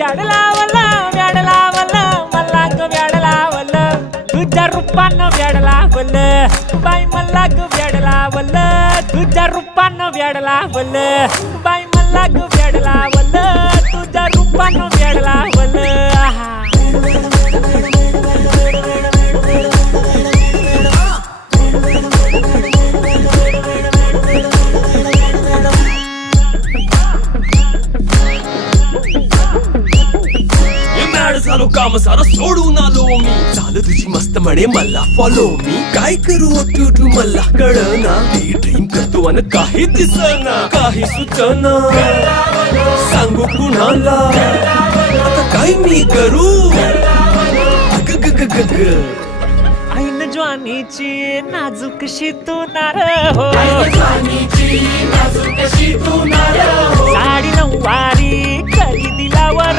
व्याड लावलं मला ग व्याड लावलं तुझ्या रूपानं व्याड लावलं बाई मला ग व्याड लावलं तुझ्या रूपानं व्याड लावलं बाई मला ग व्याड लावलं तुझ्या रूपानं व्याड लावलं आहा झालो काम सारा सोडून आलो मी चाल तुझी मस्त म्हणे मला फॉलो मी काय करू उठू मला कळना ते ड्रीम करतो आणि काही दिसना काही सुचना सांगू कुणाला आता काय मी करू ऐन ज्वानीची नाजूकशी तू नार हो साडी नऊवारी कधी दिलावर